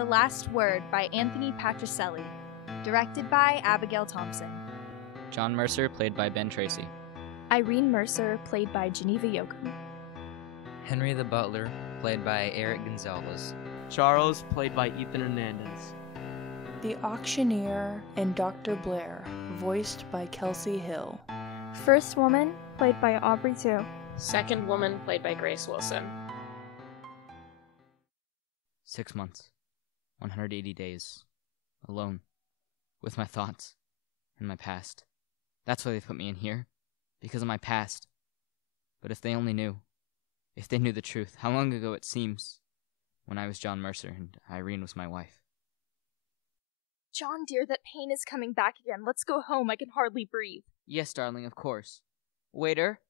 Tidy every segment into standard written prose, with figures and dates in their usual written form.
The Last Word by Anthony Patricelli. Directed by Abigail Thompson. John Mercer, played by Ben Tracy. Irene Mercer, played by Geneva Yoakum. Henry the Butler, played by Eric Gonzalez. Charles, played by Ethan Hernandez. The Auctioneer and Dr. Blair, voiced by Kelsey Hill. First Woman, played by Aubrey Tu. Second Woman, played by Grace Wilson. 6 months. 180 days. Alone. With my thoughts. And my past. That's why they put me in here. Because of my past. But if they only knew. If they knew the truth. How long ago it seems. When I was John Mercer and Irene was my wife. John, dear, that pain is coming back again. Let's go home. I can hardly breathe. Yes, darling, of course. Waiter?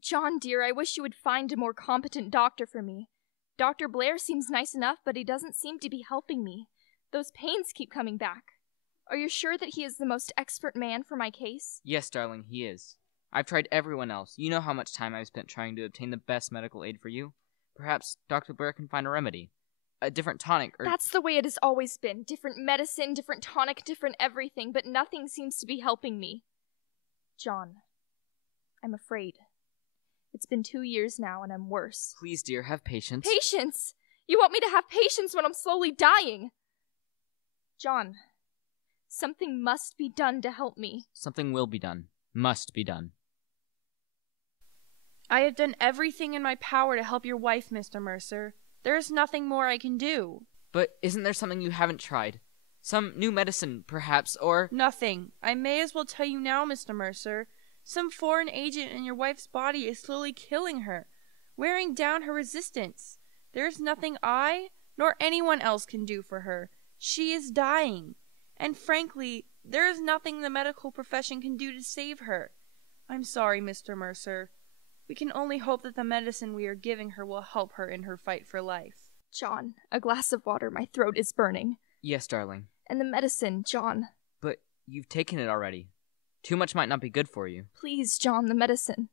John, dear, I wish you would find a more competent doctor for me. Dr. Blair seems nice enough, but he doesn't seem to be helping me. Those pains keep coming back. Are you sure that he is the most expert man for my case? Yes, darling, he is. I've tried everyone else. You know how much time I've spent trying to obtain the best medical aid for you. Perhaps Dr. Blair can find a remedy. A different tonic, or... That's the way it has always been. Different medicine, different tonic, different everything, but nothing seems to be helping me. John, I'm afraid. It's been 2 years now, and I'm worse. Please, dear, have patience. Patience? You want me to have patience when I'm slowly dying? John, something must be done to help me. Something will be done. Must be done. I have done everything in my power to help your wife, Mr. Mercer. There is nothing more I can do. But isn't there something you haven't tried? Some new medicine, perhaps, or... Nothing. I may as well tell you now, Mr. Mercer. Some foreign agent in your wife's body is slowly killing her, wearing down her resistance. There is nothing I, nor anyone else can do for her. She is dying. And frankly, there is nothing the medical profession can do to save her. I'm sorry, Mr. Mercer. We can only hope that the medicine we are giving her will help her in her fight for life. John, a glass of water. My throat is burning. Yes, darling. And the medicine, John. But you've taken it already. Too much might not be good for you. Please, John, the medicine.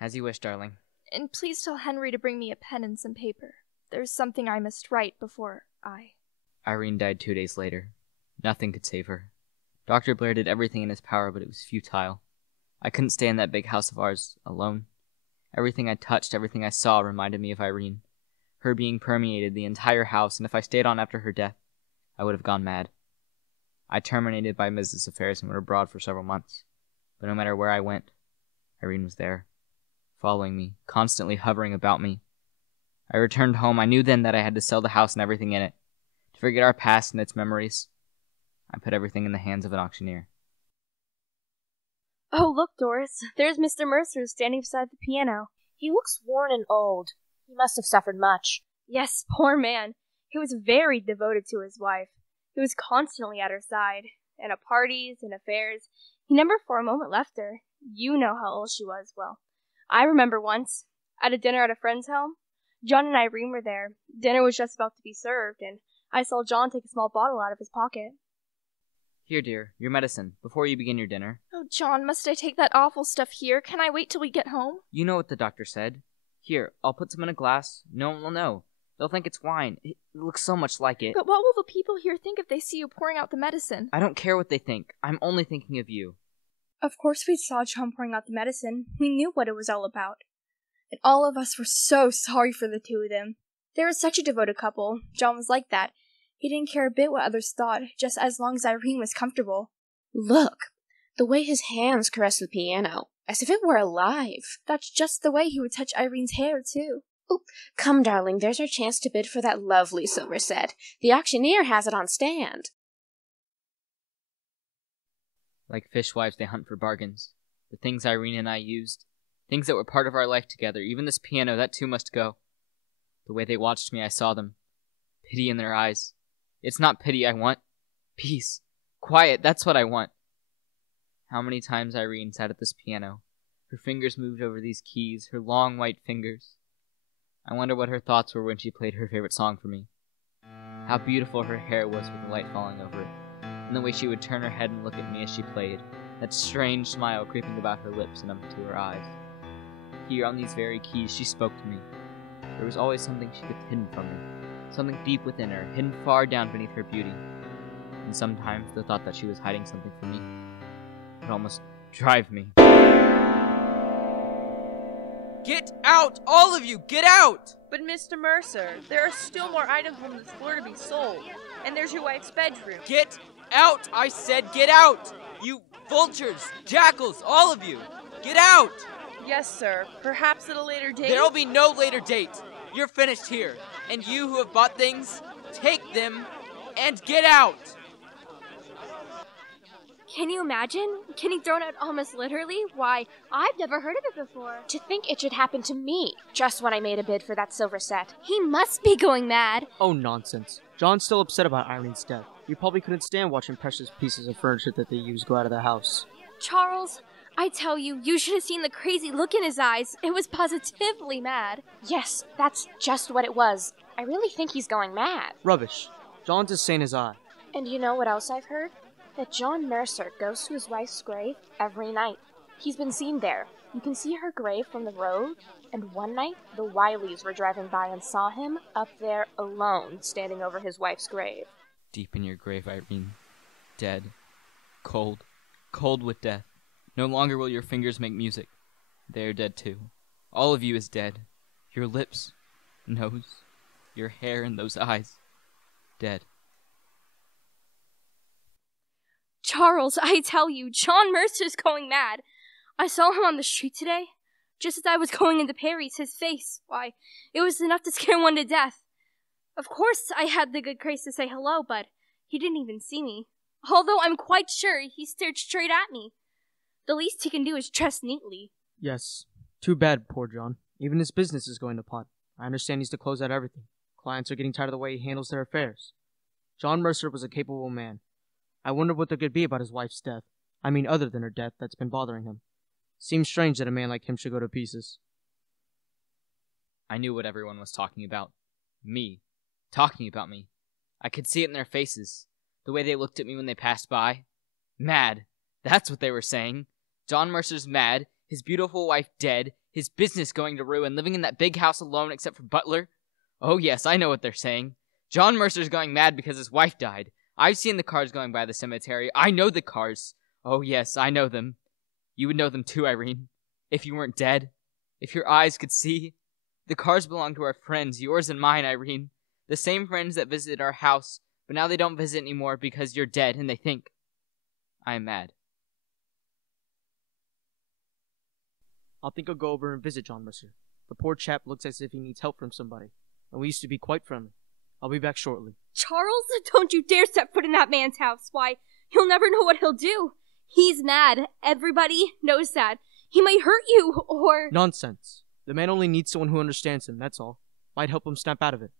As you wish, darling. And please tell Henry to bring me a pen and some paper. There's something I must write before Irene died 2 days later. Nothing could save her. Dr. Blair did everything in his power, but it was futile. I couldn't stay in that big house of ours, alone. Everything I touched, everything I saw reminded me of Irene. Her being permeated the entire house, and if I stayed on after her death, I would have gone mad. I terminated my business affairs and went abroad for several months. But no matter where I went, Irene was there, following me, constantly hovering about me. I returned home. I knew then that I had to sell the house and everything in it, to forget our past and its memories. I put everything in the hands of an auctioneer. Oh, look, Doris. There's Mr. Mercer standing beside the piano. He looks worn and old. He must have suffered much. Yes, poor man. He was very devoted to his wife. He was constantly at her side, and at parties and affairs. He never for a moment left her. You know how old she was. Well, I remember once, at a dinner at a friend's home, John and Irene were there. Dinner was just about to be served, and I saw John take a small bottle out of his pocket. Here, dear, your medicine, before you begin your dinner. Oh, John, must I take that awful stuff here? Can I wait till we get home? You know what the doctor said. Here, I'll put some in a glass. No one will know. They'll think it's wine. It looks so much like it. But what will the people here think if they see you pouring out the medicine? I don't care what they think. I'm only thinking of you. Of course we saw John pouring out the medicine. We knew what it was all about. And all of us were so sorry for the two of them. They were such a devoted couple. John was like that. He didn't care a bit what others thought, just as long as Irene was comfortable. Look, the way his hands caress the piano, as if it were alive. That's just the way he would touch Irene's hair, too. Oh, come, darling, there's our chance to bid for that lovely silver set. The auctioneer has it on stand. Like fishwives, they hunt for bargains. The things Irene and I used. Things that were part of our life together. Even this piano, that too must go. The way they watched me, I saw them. Pity in their eyes. It's not pity I want. Peace. Quiet, that's what I want. How many times Irene sat at this piano. Her fingers moved over these keys, her long white fingers. I wonder what her thoughts were when she played her favorite song for me. How beautiful her hair was with the light falling over it, and the way she would turn her head and look at me as she played. that strange smile creeping about her lips and up to her eyes. Here on these very keys she spoke to me. There was always something she kept hidden from me, something deep within her, hidden far down beneath her beauty. And sometimes the thought that she was hiding something from me would almost drive me. Get out! All of you, get out! But Mr. Mercer, there are still more items on this floor to be sold. And there's your wife's bedroom. Get out! I said get out! You vultures, jackals, all of you! Get out! Yes, sir. Perhaps at a later date? There'll be no later date. You're finished here. And you who have bought things, take them and get out! Can you imagine? Getting thrown out almost literally? Why, I've never heard of it before. To think it should happen to me, just when I made a bid for that silver set. He must be going mad. Oh, nonsense. John's still upset about Irene's death. He probably couldn't stand watching precious pieces of furniture that they use go out of the house. Charles, I tell you, you should have seen the crazy look in his eyes. It was positively mad. Yes, that's just what it was. I really think he's going mad. Rubbish. John's as sane as I. And you know what else I've heard? That John Mercer goes to his wife's grave every night. He's been seen there. You can see her grave from the road, and one night the Wileys were driving by and saw him up there alone, standing over his wife's grave. Deep in your grave, Irene. Dead. Cold. Cold with death. No longer will your fingers make music. They are dead too. All of you is dead. Your lips, nose, your hair, and those eyes. Dead. Charles, I tell you, John Mercer's going mad. I saw him on the street today. Just as I was going into Perry's, his face, why, it was enough to scare one to death. Of course, I had the good grace to say hello, but he didn't even see me. Although I'm quite sure he stared straight at me. The least he can do is dress neatly. Yes. Too bad, poor John. Even his business is going to pot. I understand he's to close out everything. Clients are getting tired of the way he handles their affairs. John Mercer was a capable man. I wonder what there could be about his wife's death. I mean, other than her death, that's been bothering him. Seems strange that a man like him should go to pieces. I knew what everyone was talking about. Me. Talking about me. I could see it in their faces. The way they looked at me when they passed by. Mad. That's what they were saying. John Mercer's mad. His beautiful wife dead. His business going to ruin. Living in that big house alone except for Butler. Oh yes, I know what they're saying. John Mercer's going mad because his wife died. I've seen the cars going by the cemetery. I know the cars. Oh yes, I know them. You would know them too, Irene. If you weren't dead. If your eyes could see. The cars belong to our friends, yours and mine, Irene. The same friends that visited our house, but now they don't visit anymore because you're dead and they think I am mad. I'll think I'll go over and visit John Mercer. The poor chap looks as if he needs help from somebody, and we used to be quite friendly. I'll be back shortly. Charles, don't you dare set foot in that man's house. Why, you'll never know what he'll do. He's mad. Everybody knows that. He might hurt you, or... Nonsense. The man only needs someone who understands him, that's all. Might help him snap out of it.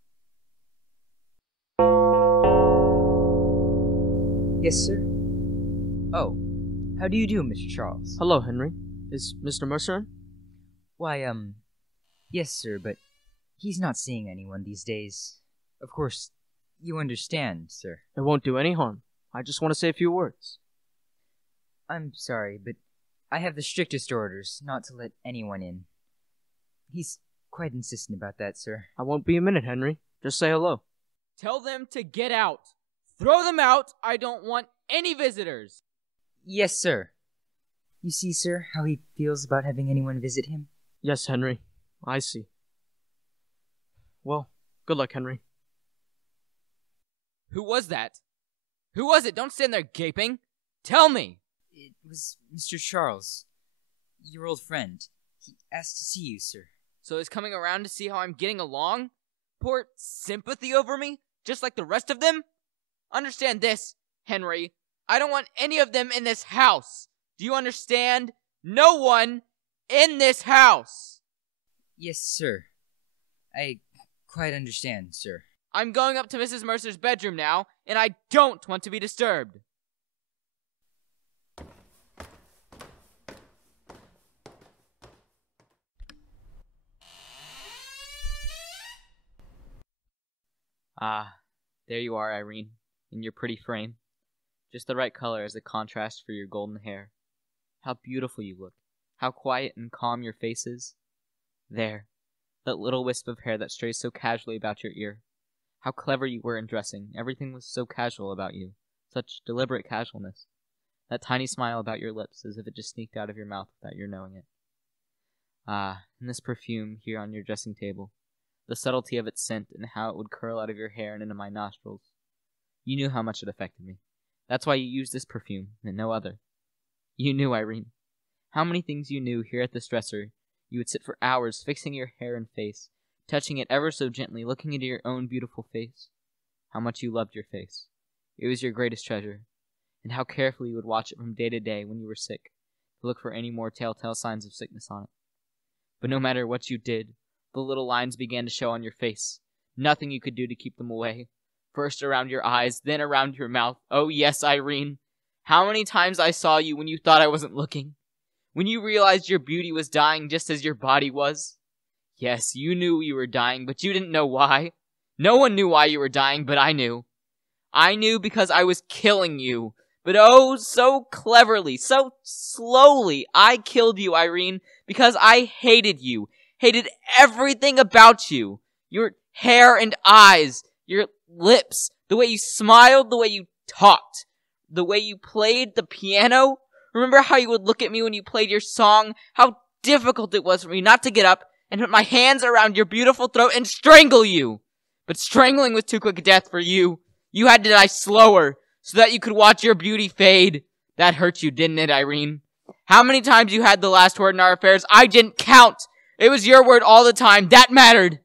Yes, sir? Oh, how do you do, Mr. Charles? Hello, Henry. Is Mr. Mercer in? Why, yes, sir, but he's not seeing anyone these days. Of course, you understand, sir. It won't do any harm. I just want to say a few words. I'm sorry, but I have the strictest orders not to let anyone in. He's quite insistent about that, sir. I won't be a minute, Henry. Just say hello. Tell them to get out. Throw them out. I don't want any visitors. Yes, sir. You see, sir, how he feels about having anyone visit him? Yes, Henry. I see. Well, good luck, Henry. Who was that? Who was it? Don't stand there gaping. Tell me. It was Mr. Charles, your old friend. He asked to see you, sir. So he's coming around to see how I'm getting along? Pour sympathy over me, just like the rest of them? Understand this, Henry. I don't want any of them in this house. Do you understand? No one in this house. Yes, sir. I quite understand, sir. I'm going up to Mrs. Mercer's bedroom now, and I don't want to be disturbed. Ah, there you are, Irene, in your pretty frame. Just the right color as a contrast for your golden hair. How beautiful you look. How quiet and calm your face is. There, that little wisp of hair that strays so casually about your ear. How clever you were in dressing. Everything was so casual about you. Such deliberate casualness. That tiny smile about your lips, as if it just sneaked out of your mouth without your knowing it. Ah, and this perfume here on your dressing table. The subtlety of its scent and how it would curl out of your hair and into my nostrils. You knew how much it affected me. That's why you used this perfume, and no other. You knew, Irene. How many things you knew here at this dresser. You would sit for hours fixing your hair and face, touching it ever so gently, looking into your own beautiful face. How much you loved your face. It was your greatest treasure. And how carefully you would watch it from day to day when you were sick, to look for any more telltale signs of sickness on it. But no matter what you did, the little lines began to show on your face. Nothing you could do to keep them away. First around your eyes, then around your mouth. Oh yes, Irene. How many times I saw you when you thought I wasn't looking. When you realized your beauty was dying just as your body was. Yes, you knew you were dying, but you didn't know why. No one knew why you were dying, but I knew. I knew because I was killing you. But oh, so cleverly, so slowly, I killed you, Irene, because I hated you. Hated everything about you. Your hair and eyes, your lips, the way you smiled, the way you talked, the way you played the piano. Remember how you would look at me when you played your song? How difficult it was for me not to get up and put my hands around your beautiful throat and strangle you. But strangling was too quick a death for you. You had to die slower so that you could watch your beauty fade. That hurt you, didn't it, Irene? How many times you had the last word in our affairs? I didn't count. It was your word all the time. That mattered.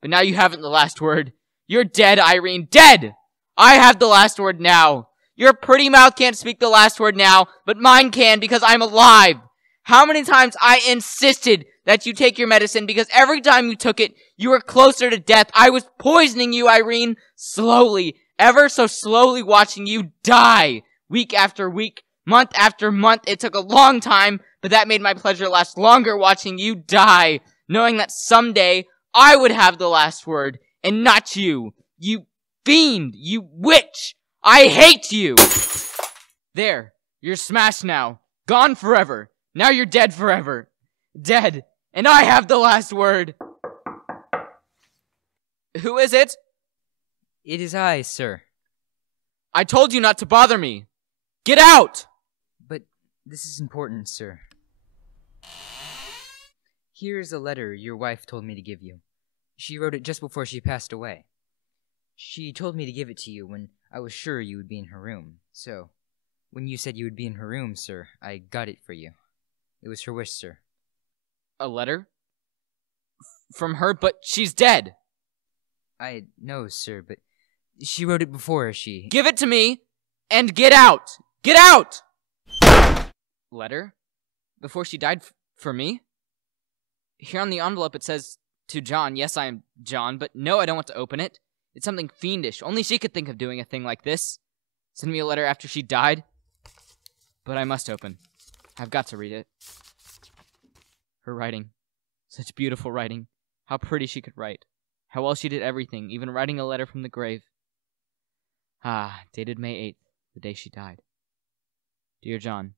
But now you haven't the last word. You're dead, Irene. Dead! I have the last word now. Your pretty mouth can't speak the last word now, but mine can because I'm alive. How many times I insisted that you take your medicine because every time you took it, you were closer to death. I was poisoning you, Irene. Slowly, ever so slowly watching you die. Week after week, month after month. It took a long time, but that made my pleasure last longer watching you die. Knowing that someday I would have the last word, and not you. You fiend. You witch. I hate you! There, you're smashed now. Gone forever. Now you're dead forever. Dead. And I have the last word. Who is it? It is I, sir. I told you not to bother me. Get out! But this is important, sir. Here is a letter your wife told me to give you. She wrote it just before she passed away. She told me to give it to you when I was sure you would be in her room. So, when you said you would be in her room, sir, I got it for you. It was her wish, sir. A letter? From her, but she's dead. I know, sir, but she wrote it before she... Give it to me, and get out! Get out! Letter? Before she died for me? Here on the envelope it says, to John. Yes, I am John, but no, I don't want to open it. It's something fiendish. Only she could think of doing a thing like this. Send me a letter after she died. But I must open. I've got to read it. Her writing. Such beautiful writing. How pretty she could write. How well she did everything, even writing a letter from the grave. Ah, dated May 8th, the day she died. Dear John,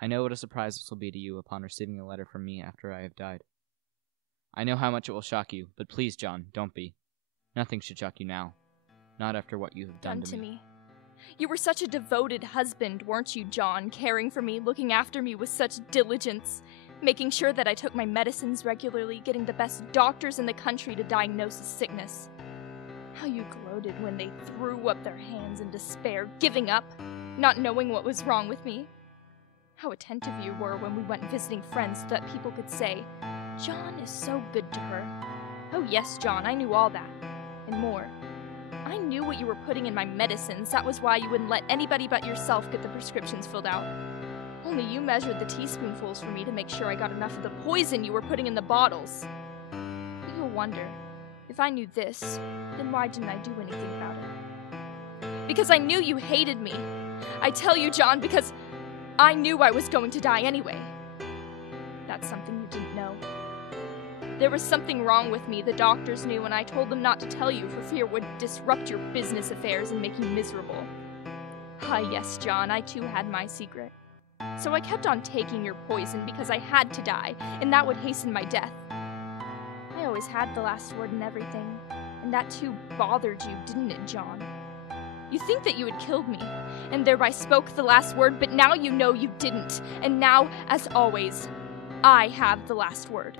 I know what a surprise this will be to you upon receiving a letter from me after I have died. I know how much it will shock you, but please, John, don't be. Nothing should shock you now. Not after what you have done to me. You were such a devoted husband, weren't you, John? Caring for me, looking after me with such diligence. Making sure that I took my medicines regularly, getting the best doctors in the country to diagnose a sickness. How you gloated when they threw up their hands in despair, giving up, not knowing what was wrong with me. How attentive you were when we went visiting friends so that people could say, John is so good to her. Oh yes, John, I knew all that. And more. I knew what you were putting in my medicines. That was why you wouldn't let anybody but yourself get the prescriptions filled out. Only you measured the teaspoonfuls for me to make sure I got enough of the poison you were putting in the bottles. But you'll wonder, if I knew this, then why didn't I do anything about it? Because I knew you hated me. I tell you, John, because I knew I was going to die anyway. That's something you didn't know. There was something wrong with me the doctors knew, and I told them not to tell you for fear it would disrupt your business affairs and make you miserable. Ah, yes, John, I too had my secret. So I kept on taking your poison because I had to die, and that would hasten my death. I always had the last word in everything, and that too bothered you, didn't it, John? You think that you had killed me, and thereby spoke the last word, but now you know you didn't, and now, as always, I have the last word.